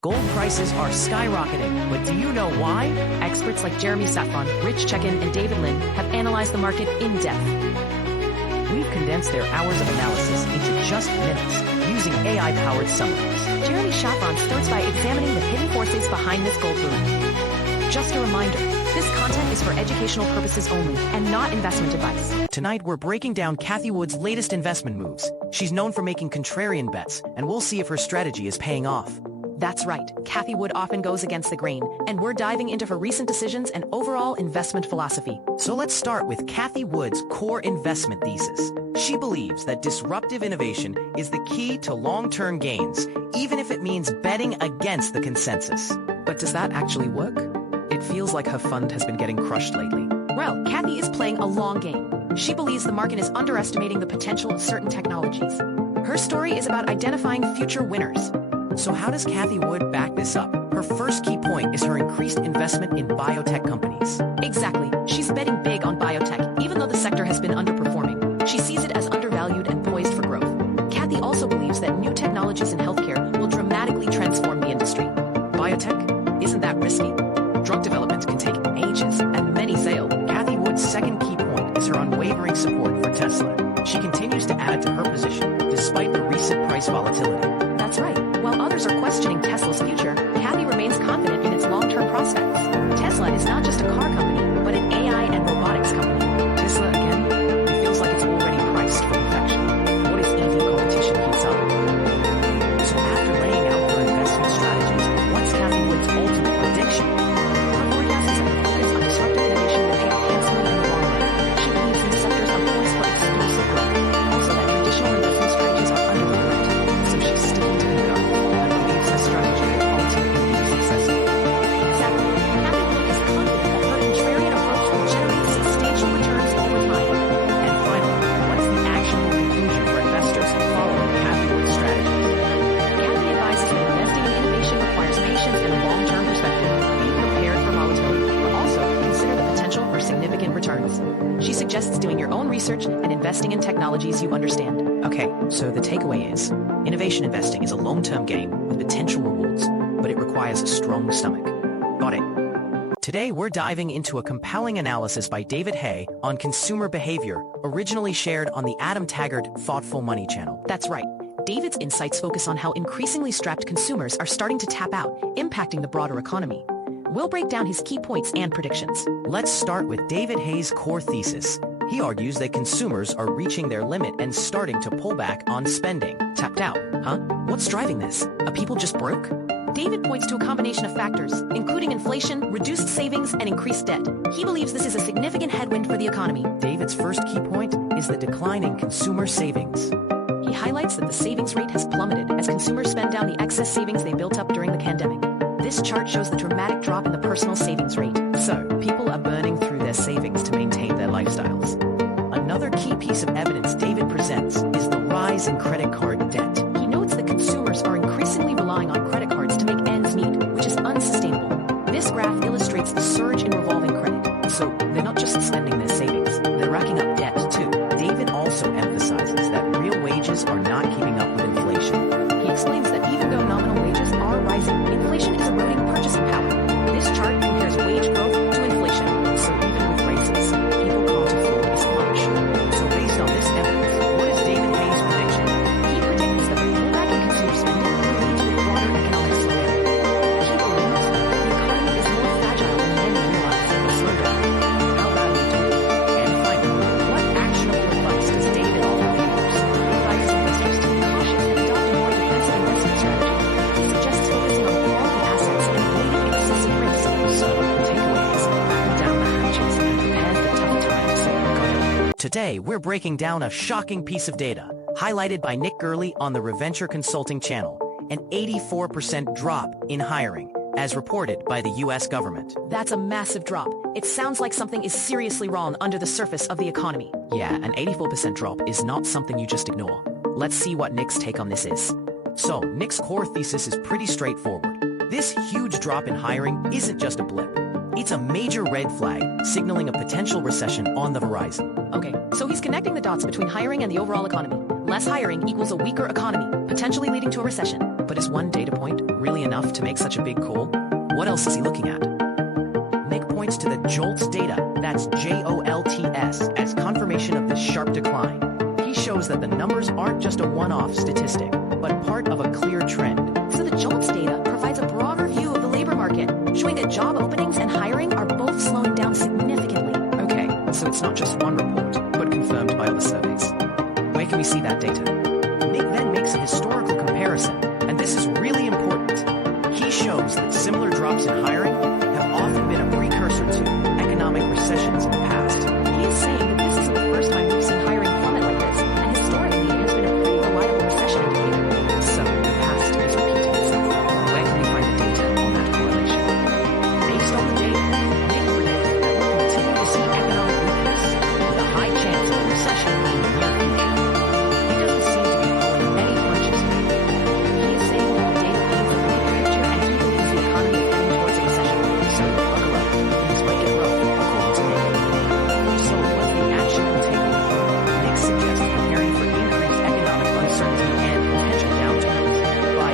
Gold prices are skyrocketing, but do you know why? Experts like Jeremy Saffron, Rich Checkin, and David Lin have analyzed the market in depth. We've condensed their hours of analysis into just minutes using AI-powered summaries. Jeremy Saffron starts by examining the hidden forces behind this gold boom. Just a reminder, this content is for educational purposes only and not investment advice. Tonight, we're breaking down Cathie Wood's latest investment moves. She's known for making contrarian bets, and we'll see if her strategy is paying off. That's right, Cathie Wood often goes against the grain, and we're diving into her recent decisions and overall investment philosophy. So let's start with Cathie Wood's core investment thesis. She believes that disruptive innovation is the key to long-term gains, even if it means betting against the consensus. But does that actually work? It feels like her fund has been getting crushed lately. Well, Cathie is playing a long game. She believes the market is underestimating the potential of certain technologies. Her story is about identifying future winners. So how does Cathie Wood back this up? Her first key point is her increased investment in biotech companies. Exactly. She's betting big on biotech, even though the sector has been underperforming. She sees it as undervalued and poised for growth. Cathie also believes that new technologies in healthcare will dramatically transform the industry. Biotech? Isn't that risky? Drug development can take ages, and many fail. Cathie Wood's second key point is her unwavering support for Tesla. She continues to add to her position, despite the recent price volatility. That's right. While others are questioning Tesla's future, Cathie remains confident in its long-term prospects. Tesla is not just a car company, but an AI and robotics company. Tesla again? It feels like it's already priced for perfection. What if EV competition heats up? So after laying out her investment strategies, what's Cathie Wood's ultimate prediction? Her forecast is that the focus on disruptive innovation will pay off handsomely in the long run. She believes these sectors are poised for explosive growth. Also that traditional investment strategies are undervalued. So she's sticking to her gut and believes her strategy will ultimately be successful. Exactly. Cathie Wood is confident that her contrarian approach will generate substantial returns over time. And finally, what's the actionable conclusion for investors following Cathie Wood's strategies? Cathie advises that investing in innovation requires patience and a long-term perspective. Be prepared for volatility, but also consider the potential for significant returns. She suggests doing your own research and investing in technologies you understand. Okay, so the takeaway is, innovation investing is a long-term game with potential rewards, but it requires a strong stomach. Got it. Today, we're diving into a compelling analysis by David Hay on consumer behavior, originally shared on the Adam Taggart Thoughtful Money channel. That's right. David's insights focus on how increasingly strapped consumers are starting to tap out, impacting the broader economy. We'll break down his key points and predictions. Let's start with David Hay's core thesis. He argues that consumers are reaching their limit and starting to pull back on spending. Tapped out, huh? What's driving this? Are people just broke? David points to a combination of factors, including inflation, reduced savings, and increased debt. He believes this is a significant headwind for the economy. David's first key point is the decline in consumer savings. He highlights that the savings rate has plummeted as consumers spend down the excess savings they built up during the pandemic. This chart shows the dramatic drop in the personal savings rate. So, people are burning through their savings to maintain their lifestyles. Another key piece of evidence David presents is the rise in credit card debt. He notes that consumers are increasingly relying on credit cards to make ends meet, which is unsustainable. This graph illustrates the surge in revolving credit. So they're not just spending their savings, they're racking up debt too. David also emphasizes that real wages are not keeping up with inflation. He explains that even though nominal wages are rising, inflation is eroding purchasing power. This chart compares wage growth to inflation. So even with raises, people can't afford as much. So based on this evidence, what is David Hay's prediction? He predicts that the pullback in consumer spending will lead to a broader economic slowdown. He believes that the economy is more fragile than many realize. A slowdown. How bad will it be? And finally, what actionable advice does David offer viewers? He advises investors to be cautious and adopt a more defensive investment strategy. He suggests focusing on quality assets and avoiding excessive risk. So the takeaway is batten down the hatches and prepare for tough times. Got it. Today, we're breaking down a shocking piece of data, highlighted by Nick Gurley on the Reventure Consulting channel, an 84% drop in hiring, as reported by the U.S. government. That's a massive drop. It sounds like something is seriously wrong under the surface of the economy. Yeah, an 84% drop is not something you just ignore. Let's see what Nick's take on this is. So, Nick's core thesis is pretty straightforward. This huge drop in hiring isn't just a blip. It's a major red flag, signaling a potential recession on the horizon. Okay, so he's connecting the dots between hiring and the overall economy. Less hiring equals a weaker economy, potentially leading to a recession. But is one data point really enough to make such a big call? What else is he looking at? Nick points to the JOLTS data, that's JOLTS, as confirmation of this sharp decline. He shows that the numbers aren't just a one-off statistic, but part of a clear trend. So the JOLTS data provides a broader view of the labor market, showing that job openings and hiring are both slowing down significantly. Okay, so it's not just one report, but confirmed by other surveys. Where can we see that data? Nick then makes a historical comparison, and this is really important. He shows that similar drops in hiring have often been a precursor to economic recessions in the past. He is saying that this isn't the first time we've seen hiring plummet like this, and historically it has been a pretty reliable recession indicator. So the past is repeating itself. Where can we find the data on that correlation? Based on the data, Nick predicts that we'll continue to see economic weakness with a high chance of a recession in the near future. He doesn't seem to be pulling any punches here. He is saying that the data paints a bleak picture and he believes the economy is heading towards a recession. So buckle up, things might get rough, according to Nick. So what's the actionable takeaway? Nick suggests preparing for increased economic uncertainty and potential downturns by,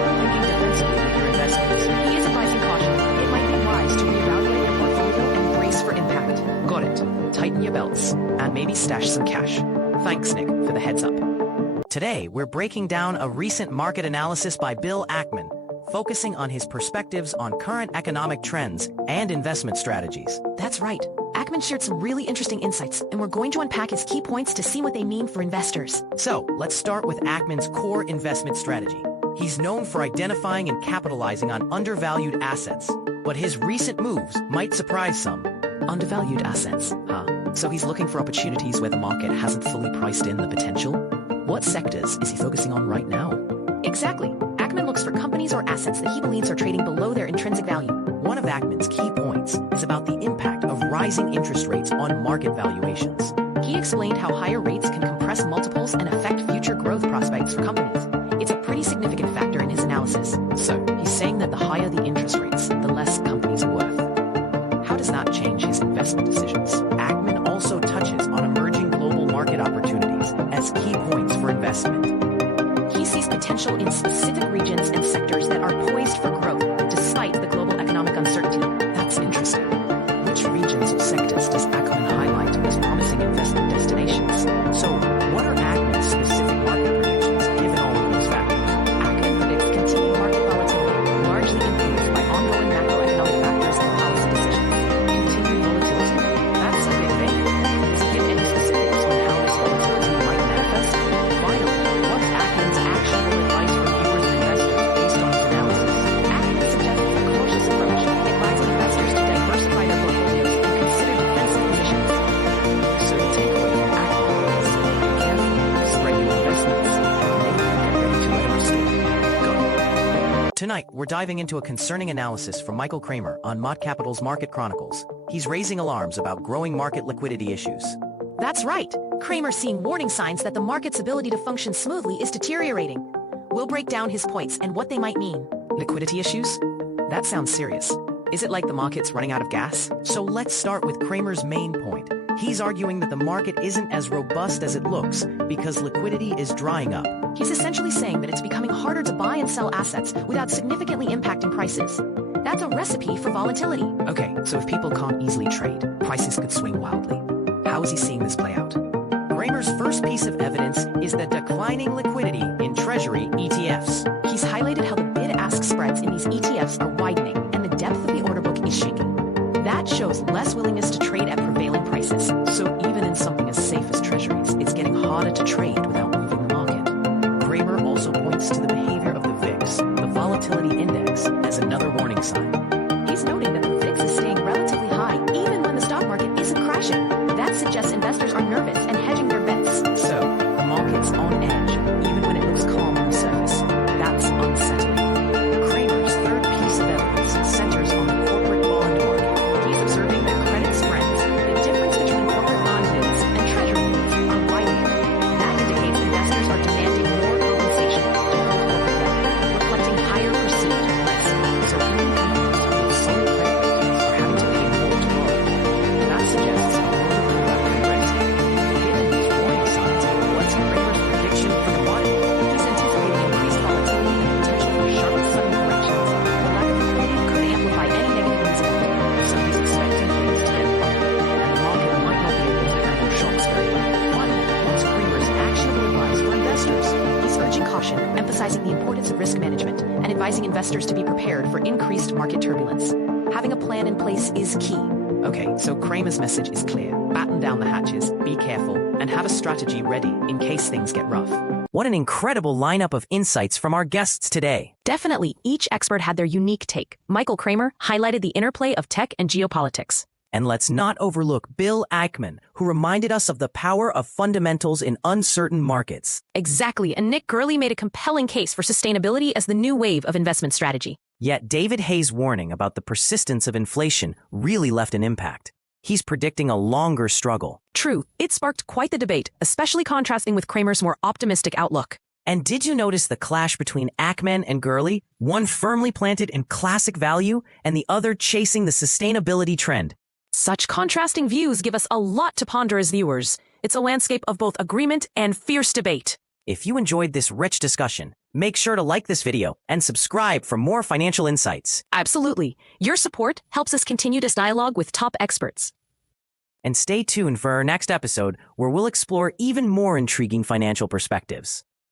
thinking defensively with your investments. He is advising caution. It might be wise to reevaluate your portfolio and brace for impact. Got it. Tighten your belts and maybe stash some cash. Thanks, Nick, for the heads up. Today, we're breaking down a recent market analysis by Bill Ackman, focusing on his perspectives on current economic trends and investment strategies. That's right. Ackman shared some really interesting insights, and we're going to unpack his key points to see what they mean for investors. So, let's start with Ackman's core investment strategy. He's known for identifying and capitalizing on undervalued assets, but his recent moves might surprise some. Undervalued assets. So he's looking for opportunities where the market hasn't fully priced in the potential? What sectors is he focusing on right now? Exactly. Ackman looks for companies or assets that he believes are trading below their intrinsic value. One of Ackman's key points is about the impact of rising interest rates on market valuations. He explained how higher rates can compress multiples and affect future growth prospects for companies. It's a pretty significant factor in his analysis. So, he's saying that the higher the interest rates, the less companies are worth. How does that change his investment decisions? Ackman also touches on emerging global market opportunities as key points for investment. He sees potential in specific regions and sectors that are poised for growth despite the global economic uncertainty. That's interesting. Which regions or sectors does Ackman highlight as promising investment destinations? So, what are Ackman's specific market predictions given all of these factors? Ackman predicts continued market volatility, largely influenced by ongoing macroeconomic factors and policy decisions. Continued volatility? That's a bit vague. Does he give any specifics on how this volatility might manifest? Finally, what's Ackman's actionable advice for viewers and investors based on his analysis? Ackman suggests a cautious approach, advising investors to diversify their portfolios and consider defensive positions. So the takeaway from Ackman is be careful, spread your investments, and maybe get ready to weather a storm. Go. Tonight, we're diving into a concerning analysis from Michael Kramer on Mott Capital's Market Chronicles. He's raising alarms about growing market liquidity issues. That's right. Kramer's seeing warning signs that the market's ability to function smoothly is deteriorating. We'll break down his points and what they might mean. Liquidity issues? That sounds serious. Is it like the market's running out of gas? So let's start with Kramer's main point. He's arguing that the market isn't as robust as it looks because liquidity is drying up. He's essentially saying that it's becoming harder to buy and sell assets without significantly impacting prices. That's a recipe for volatility. Okay, so if people can't easily trade, prices could swing wildly. How is he seeing this play out? Kramer's first piece of evidence is the declining liquidity in Treasury ETFs. He's highlighted how the bid-ask spreads in these ETFs are widening and the depth of the order book is shrinking. That shows less willingness to trade at prevailing prices. So even in something as safe as Treasuries, it's getting harder to trade without moving the market. Kramer also points to the behavior of the VIX, the volatility index, as another warning sign. He's noting that the VIX is staying relatively high even when the stock market isn't crashing. That suggests investors are nervous and hedging their bets. So, the market's on edge, even when it looks calm on the surface. That's unsettling. Kramer's third piece of evidence centers on the corporate bond market. He's observing that credit spreads, the difference between corporate bond yields and treasury yields, are widening. That indicates investors are demanding more compensation to hold corporate debt, reflecting higher perceived risk. So even companies with solid credit investors to be prepared for increased market turbulence. Having a plan in place is key. Okay, so Kramer's message is clear. Batten down the hatches, be careful, and have a strategy ready in case things get rough. What an incredible lineup of insights from our guests today. Definitely, each expert had their unique take. Michael Kramer highlighted the interplay of tech and geopolitics. And let's not overlook Bill Ackman, who reminded us of the power of fundamentals in uncertain markets. Exactly, and Nick Gurley made a compelling case for sustainability as the new wave of investment strategy. Yet David Hayes' warning about the persistence of inflation really left an impact. He's predicting a longer struggle. True, it sparked quite the debate, especially contrasting with Kramer's more optimistic outlook. And did you notice the clash between Ackman and Gurley? One firmly planted in classic value, and the other chasing the sustainability trend. Such contrasting views give us a lot to ponder as viewers. It's a landscape of both agreement and fierce debate. If you enjoyed this rich discussion, make sure to like this video and subscribe for more financial insights. Absolutely. Your support helps us continue this dialogue with top experts. And stay tuned for our next episode, where we'll explore even more intriguing financial perspectives.